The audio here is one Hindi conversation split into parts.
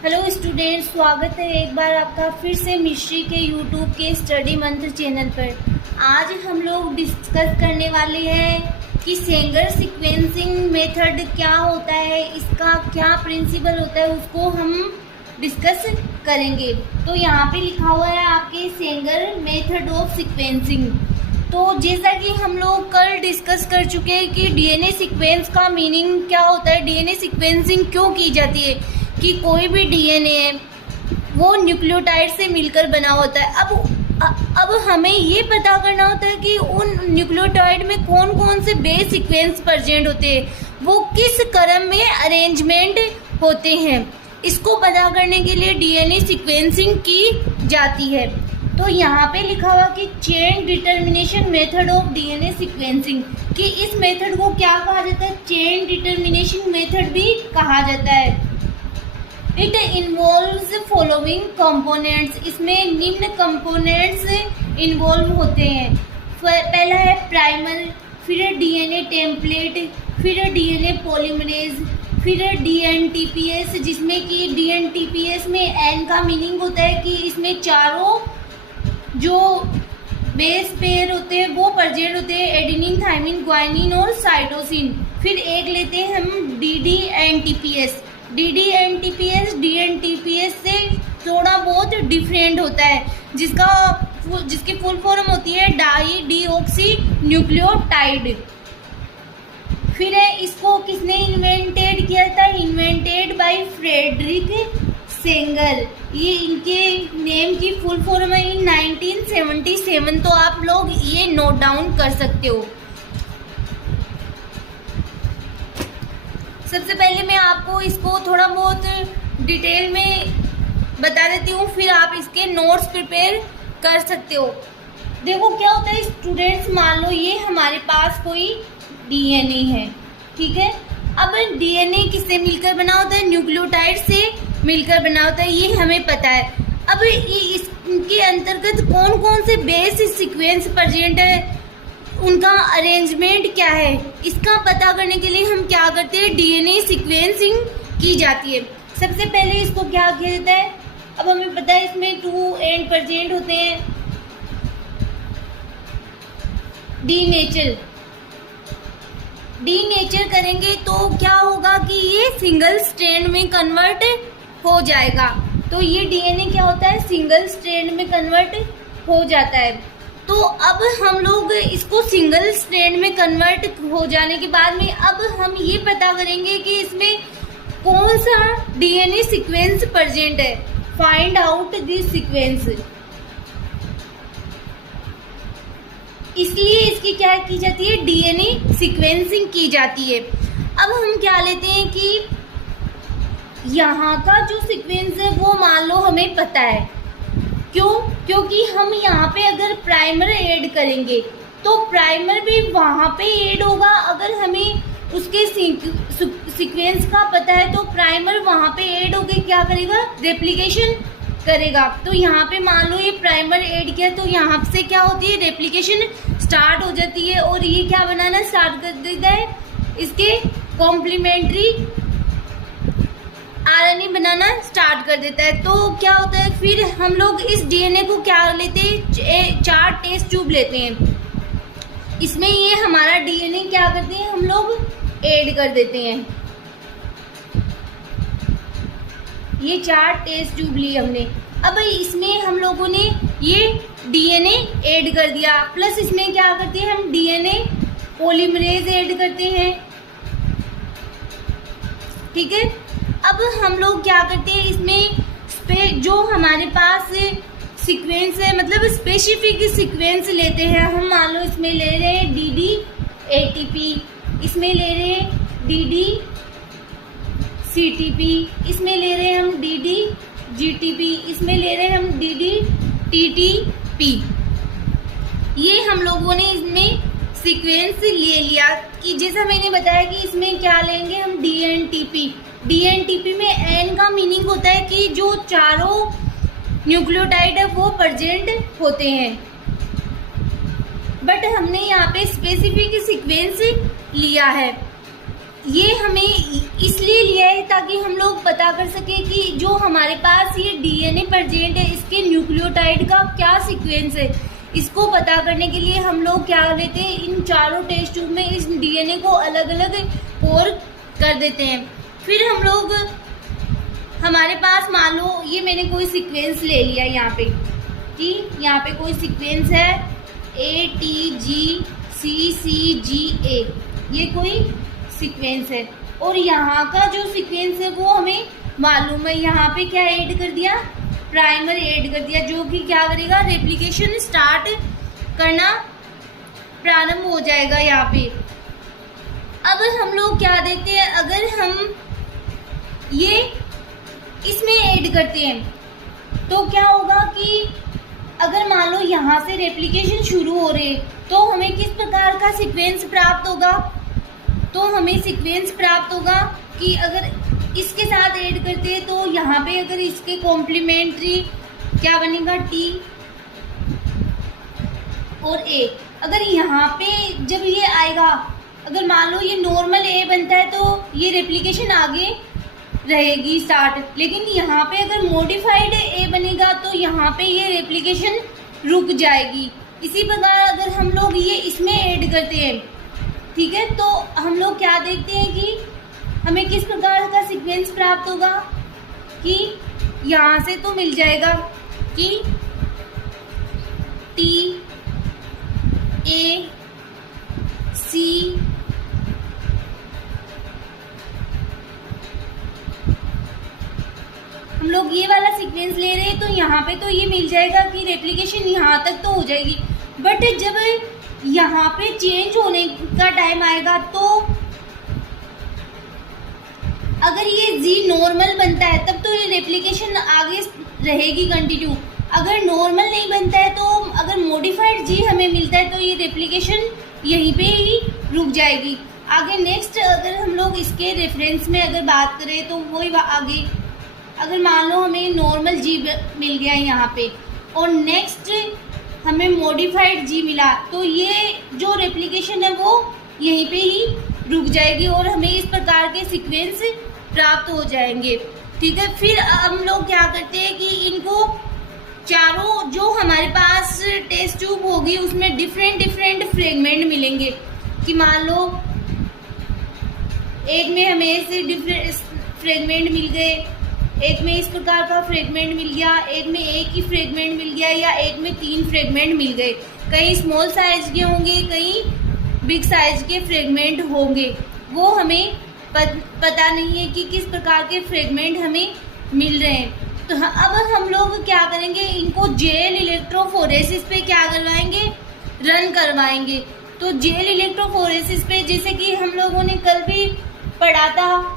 हेलो स्टूडेंट्स, स्वागत है एक बार आपका फिर से मिश्री के यूट्यूब के स्टडी मंत्र चैनल पर। आज हम लोग डिस्कस करने वाले हैं कि सेंगर सीक्वेंसिंग मेथड क्या होता है, इसका क्या प्रिंसिपल होता है, उसको हम डिस्कस करेंगे। तो यहाँ पे लिखा हुआ है आपके सेंगर मेथड ऑफ सीक्वेंसिंग। तो जैसा कि हम लोग कल डिस्कस कर चुके हैं कि डीएनए सीक्वेंस का मीनिंग क्या होता है, डीएनए सीक्वेंसिंग क्यों की जाती है, कि कोई भी डीएनए है वो न्यूक्लियोटाइड से मिलकर बना होता है। अब हमें ये पता करना होता है कि उन न्यूक्लियोटाइड में कौन कौन से बेस सीक्वेंस प्रेजेंट होते हैं, वो किस क्रम में अरेंजमेंट होते हैं। इसको पता करने के लिए डीएनए सीक्वेंसिंग की जाती है। तो यहाँ पे लिखा हुआ कि chain determination method of DNA sequencing, कि इस मेथड को क्या कहा जाता है, चेन डिटर्मिनेशन मेथड भी कहा जाता है। इट इन्वॉल्व्स फॉलोइंग कंपोनेंट्स, इसमें निम्न कंपोनेंट्स इन्वॉल्व होते हैं। पहला है प्राइमर, फिर डीएनए टेम्पलेट, फिर डीएनए पॉलीमरेज, फिर डीएनटीपीएस, जिसमें कि डीएनटीपीएस में एन का मीनिंग होता है कि इसमें चारों जो बेस पेयर होते हैं वो प्रेजेंट होते हैं, एडेनिन, थाइमिन, ग्वानिन और साइटोसिन। फिर एक लेते हैं हम डीडीएनटीपीएस। डीडीएनटीपीएस डीएनटीपीएस से थोड़ा बहुत डिफरेंट होता है, जिसकी फुल फॉर्म होती है डाई डीऑक्सी न्यूक्लियोटाइड। फिर है इसको किसने इन्वेंटेड किया था, इन्वेंटेड बाय फ्रेडरिक सेंगर। ये इनके नेम की फुल फॉर्म है इन 1977। तो आप लोग ये नोट डाउन कर सकते हो। सबसे पहले मैं आपको इसको थोड़ा बहुत डिटेल में बता देती हूँ, फिर आप इसके नोट्स प्रिपेयर कर सकते हो। देखो क्या होता है स्टूडेंट्स, मान लो ये हमारे पास कोई डीएनए है, ठीक है। अब डीएनए किससे मिलकर बना होता है, न्यूक्लियोटाइड से मिलकर बना होता है, ये हमें पता है। अब इसके अंतर्गत कौन कौन से बेस सीक्वेंस प्रेजेंट है, उनका अरेंजमेंट क्या है, इसका पता करने के लिए हम क्या करते हैं, डीएनए सीक्वेंसिंग की जाती है। सबसे पहले इसको क्या किया जाता है, अब हमें पता है इसमें 2 एंड प्रेजेंट होते हैं। डीनेचर करेंगे तो क्या होगा कि ये सिंगल स्ट्रैंड में कन्वर्ट हो जाएगा। तो ये डीएनए क्या होता है, सिंगल स्ट्रैंड में कन्वर्ट हो जाता है। तो अब हम लोग इसको सिंगल स्ट्रैंड में कन्वर्ट हो जाने के बाद में अब हम ये पता करेंगे कि इसमें कौन सा डीएनए सीक्वेंस प्रेजेंट है। फाइंड आउट दिस सीक्वेंस, इसलिए इसकी क्या की जाती है, डीएनए सीक्वेंसिंग की जाती है। अब हम क्या लेते हैं कि यहाँ का जो सीक्वेंस है वो मान लो हमें पता है, क्योंकि हम यहाँ पे अगर प्राइमर ऐड करेंगे तो प्राइमर भी वहाँ पे ऐड होगा। अगर हमें उसके सीक्वेंस का पता है तो प्राइमर वहाँ पे ऐड होके क्या करेगा, रेप्लिकेशन करेगा। तो यहाँ पे मान लो ये प्राइमर ऐड किया तो यहाँ से क्या होती है, रेप्लिकेशन स्टार्ट हो जाती है और ये क्या बनाना स्टार्ट कर देता है, इसके कॉम्प्लीमेंट्री आरएनए बनाना स्टार्ट कर देता है। तो क्या होता है, फिर हम लोग इस डीएनए को क्या लेते हैं, 4 टेस्ट ट्यूब लेते हैं। इसमें ये हमारा डीएनए क्या करते हैं, हम लोग ऐड कर देते हैं। ये 4 टेस्ट ट्यूब लिए हमने। अब इसमें हम लोगों ने ये डीएनए ऐड कर दिया, प्लस इसमें क्या करते हैं, हम डीएनए पॉलीमरेज ऐड करते हैं, ठीक है। अब हम लोग क्या करते हैं, इसमें जो हमारे पास सीक्वेंस है, मतलब स्पेसिफिक सीक्वेंस लेते हैं हम। मान लो इसमें ले रहे हैं डीडी एटीपी, इसमें ले रहे हैं डीडी सीटीपी, इसमें ले रहे हैं हम डीडी जीटीपी, इसमें ले रहे हैं हम डीडी टीटीपी। ये हम लोगों ने इसमें सीक्वेंस ले लिया कि जैसा मैंने बताया कि इसमें क्या लेंगे हम, डीएनटीपी। डीएनटीपी में एन का मीनिंग होता है कि जो चारों न्यूक्लियोटाइड है वो प्रेजेंट होते हैं, बट हमने यहाँ पे स्पेसिफिक सीक्वेंस लिया है। ये हमें इसलिए लिया है ताकि हम लोग पता कर सके कि जो हमारे पास ये डीएनए प्रेजेंट है इसके न्यूक्लियोटाइड का क्या सीक्वेंस है। इसको पता करने के लिए हम लोग क्या लेते हैं, इन चारों टेस्ट ट्यूब में इस डीएनए को अलग अलग पोर कर देते हैं। फिर हम लोग, हमारे पास मान लो ये मैंने कोई सीक्वेंस ले लिया यहाँ पे, ठीक, यहाँ पे कोई सीक्वेंस है ATGCCGA, ये कोई सीक्वेंस है। और यहाँ का जो सीक्वेंस है वो हमें मालूम है। यहाँ पे क्या ऐड कर दिया, प्राइमर ऐड कर दिया, जो कि क्या करेगा, रेप्लिकेशन स्टार्ट करना प्रारंभ हो जाएगा यहाँ पे। अब हम लोग क्या देखते हैं, अगर हम ये इसमें ऐड करते हैं तो क्या होगा कि अगर मान लो यहाँ से रेप्लिकेशन शुरू हो रहे तो हमें किस प्रकार का सीक्वेंस प्राप्त होगा, तो हमें सीक्वेंस प्राप्त होगा कि अगर इसके साथ ऐड करते हैं तो यहाँ पे अगर इसके कॉम्प्लीमेंट्री क्या बनेगा, T और A। अगर यहाँ पे जब ये आएगा, अगर मान लो ये नॉर्मल A बनता है तो ये रेप्लिकेशन आगे रहेगी स्टार्ट, लेकिन यहाँ पे अगर मॉडिफाइड A बनेगा तो यहाँ पे ये रेप्लिकेशन रुक जाएगी। इसी प्रकार अगर हम लोग ये इसमें ऐड करते हैं, ठीक है, तो हम लोग क्या देखते हैं कि हमें किस प्रकार का सीक्वेंस प्राप्त होगा कि यहाँ से तो मिल जाएगा कि T A C हम लोग ये वाला सीक्वेंस ले रहे हैं तो यहाँ पे तो ये मिल जाएगा कि रेप्लिकेशन यहाँ तक तो हो जाएगी। बट जब यहाँ पे चेंज होने का टाइम आएगा तो अगर ये G नॉर्मल बनता है तब तो ये रेप्लिकेशन आगे रहेगी कंटिन्यू। अगर नॉर्मल नहीं बनता है तो अगर मॉडिफाइड G हमें मिलता है तो ये रेप्लिकेशन यहीं पे ही रुक जाएगी। आगे नेक्स्ट अगर हम लोग इसके रेफरेंस में अगर बात करें तो वही आगे, अगर मान लो हमें नॉर्मल G मिल गया यहाँ पे और नेक्स्ट हमें मॉडिफाइड G मिला तो ये जो रेप्लिकेशन है वो यहीं पे ही रुक जाएगी और हमें इस प्रकार के सीक्वेंस प्राप्त हो जाएंगे। ठीक है, फिर हम लोग क्या करते हैं कि इनको चारों जो हमारे पास टेस्ट ट्यूब होगी उसमें डिफरेंट फ्रेगमेंट मिलेंगे कि मान लो एक में हमें ऐसे डिफरेंट फ्रेगमेंट मिल गए, एक में इस प्रकार का फ्रेगमेंट मिल गया, एक में एक ही फ्रेगमेंट मिल गया या एक में 3 फ्रेगमेंट मिल गए। कई स्मॉल साइज के होंगे, कई बिग साइज के फ्रेगमेंट होंगे, वो हमें पता नहीं है कि किस प्रकार के फ्रेगमेंट हमें मिल रहे हैं। तो अब हम लोग क्या करेंगे, इनको जेल इलेक्ट्रोफोरेसिस पे क्या करवाएंगे, रन करवाएंगे। तो जेल इलेक्ट्रोफोरेसिस पे जैसे कि हम लोगों ने कल भी पढ़ा था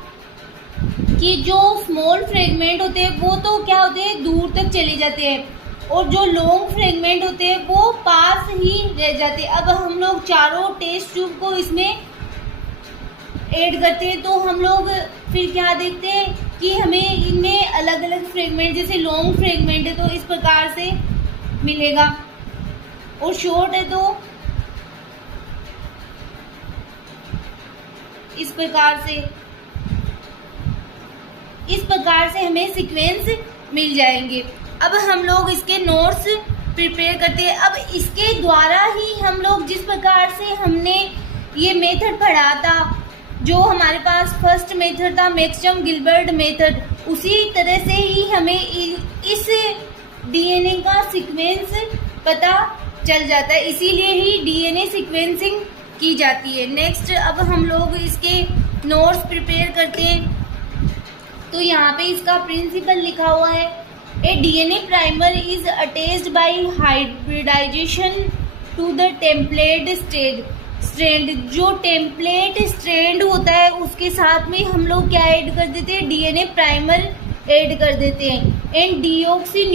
कि जो स्मॉल फ्रेगमेंट होते हैं वो तो क्या होते हैं, दूर तक चले जाते हैं और जो लॉन्ग फ्रेगमेंट होते हैं वो पास ही रह जाते हैं। अब हम लोग चारों टेस्ट ट्यूब को इसमें ऐड करते हैं तो हम लोग फिर क्या देखते हैं कि हमें इनमें अलग अलग फ्रेगमेंट, जैसे लॉन्ग फ्रेगमेंट है तो इस प्रकार से मिलेगा और शॉर्ट है तो इस प्रकार से हमें सीक्वेंस मिल जाएंगे। अब हम लोग इसके नोट्स प्रिपेयर करते हैं। अब इसके द्वारा ही हम लोग जिस प्रकार से हमने ये मेथड पढ़ा था, जो हमारे पास फर्स्ट मेथड था मैक्सवेल गिलबर्ट मेथड, उसी तरह से ही हमें इस डीएनए का सीक्वेंस पता चल जाता है, इसीलिए ही डीएनए सीक्वेंसिंग की जाती है। नेक्स्ट अब हम लोग इसके नोट्स प्रिपेयर करते हैं तो यहाँ पे इसका प्रिंसिपल लिखा हुआ है, a DNA primer is attached by hybridization to the template strand. जो टेम्पलेट स्ट्रैंड होता है उसके साथ में हम लोग क्या ऐड कर देते हैं, डीएनए प्राइमर ऐड कर देते हैं। And deoxy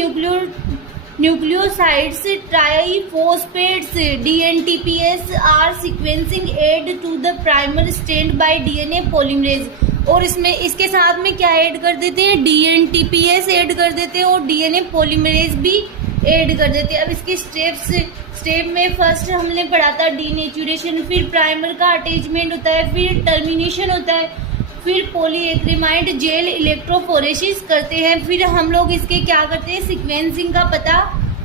nucleosides triphosphates DNTPS are sequencing add to the primer strand by DNA polymerase. और इसमें इसके साथ में क्या ऐड कर देते हैं, DNTPS ऐड कर देते हैं और डीएनए पॉलीमरेज भी ऐड कर देते हैं। अब इसके स्टेप में फर्स्ट हमने पढ़ा था डीनेचुरेशन, फिर प्राइमर का अटैचमेंट होता है, फिर टर्मिनेशन होता है, फिर पॉलीएक्रिमाइड जेल इलेक्ट्रोफोरेसिस करते हैं, फिर हम लोग इसके क्या करते हैं, सीक्वेंसिंग का पता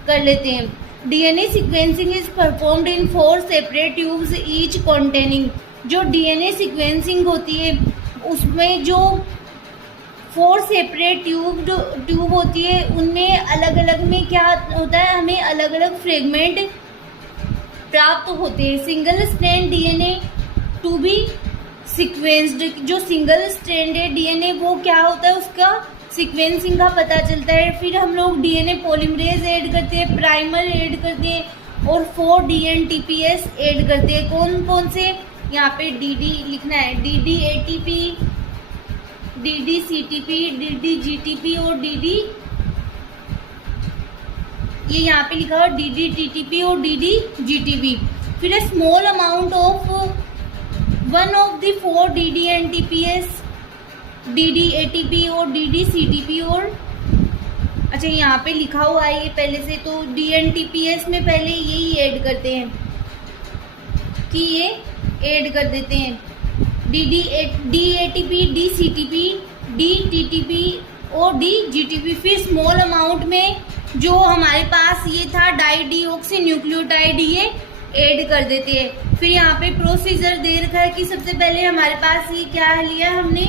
कर लेते हैं। DNA sequencing is performed in 4 separate tubes each containing. जो डीएनए सीक्वेंसिंग होती है उसमें जो 4 सेपरेट ट्यूब होती है, उनमें अलग अलग में क्या होता है, हमें अलग अलग फ्रेगमेंट प्राप्त होते हैं। Single strand DNA to be sequenced, जो सिंगल स्ट्रैंडेड डीएनए वो क्या होता है, उसका सीक्वेंसिंग का पता चलता है। फिर हम लोग डीएनए पॉलीमरेज ऐड करते हैं, प्राइमर ऐड करते हैं और 4 DNTPS ऐड करते हैं। कौन कौन से, यहाँ पे DD लिखना है, DDATP, DDCTP, DDGTP और ये यहाँ पे लिखा हुआ DDTTP और DDGTP। फिर small amount of one of the 4 DDNTPS, DDATP और DDCTP और अच्छा यहाँ पे लिखा हुआ है ये पहले से, तो DNTPS में पहले यही ऐड करते हैं कि ये ऐड कर देते हैं DATP, DCTP, DTTP और DGTP। फिर स्मॉल अमाउंट में जो हमारे पास ये था डाइडिऑक्सी न्यूक्लियोटाइड, ये ऐड कर देते हैं। फिर यहाँ पे प्रोसीजर दे रखा है कि सबसे पहले हमारे पास ये क्या लिया, हमने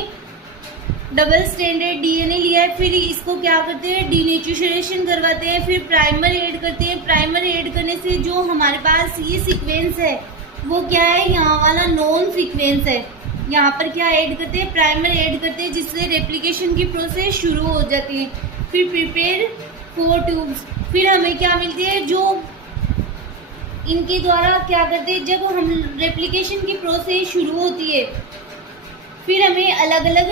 डबल स्ट्रैंडेड डीएनए लिया है। फिर इसको क्या करते हैं, डीनेचुरेशन करवाते हैं, फिर प्राइमर ऐड करते हैं। प्राइमर ऐड करने से जो हमारे पास ये सीक्वेंस है वो क्या है, यहाँ वाला नॉन सीक्वेंस है। यहाँ पर क्या ऐड करते हैं, प्राइमर ऐड करते हैं, जिससे रेप्लिकेशन की प्रोसेस शुरू हो जाती है। फिर प्रिपेयर 4 ट्यूब्स, फिर हमें क्या मिलती है, जो इनके द्वारा क्या करते हैं, जब हम रेप्लिकेशन की प्रोसेस शुरू होती है फिर हमें अलग अलग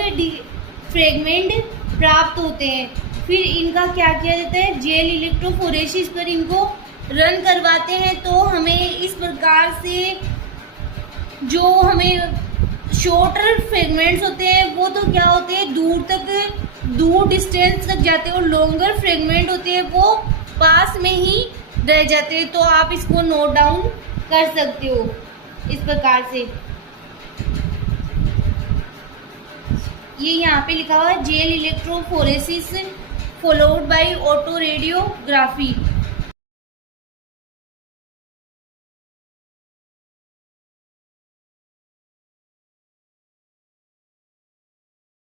फ्रेगमेंट प्राप्त होते हैं। फिर इनका क्या किया जाता है, जेल इलेक्ट्रोफोरेसिस पर इनको रन करवाते हैं। तो हमें इस प्रकार से जो हमें शॉर्टर फ्रेगमेंट्स होते हैं वो तो क्या होते हैं, दूर डिस्टेंस तक जाते हैं, और लॉन्गर फ्रेगमेंट होते हैं वो पास में ही रह जाते हैं। तो आप इसको नोट डाउन कर सकते हो इस प्रकार से। ये यहाँ पे लिखा हुआ है gel electrophoresis followed by auto radiography.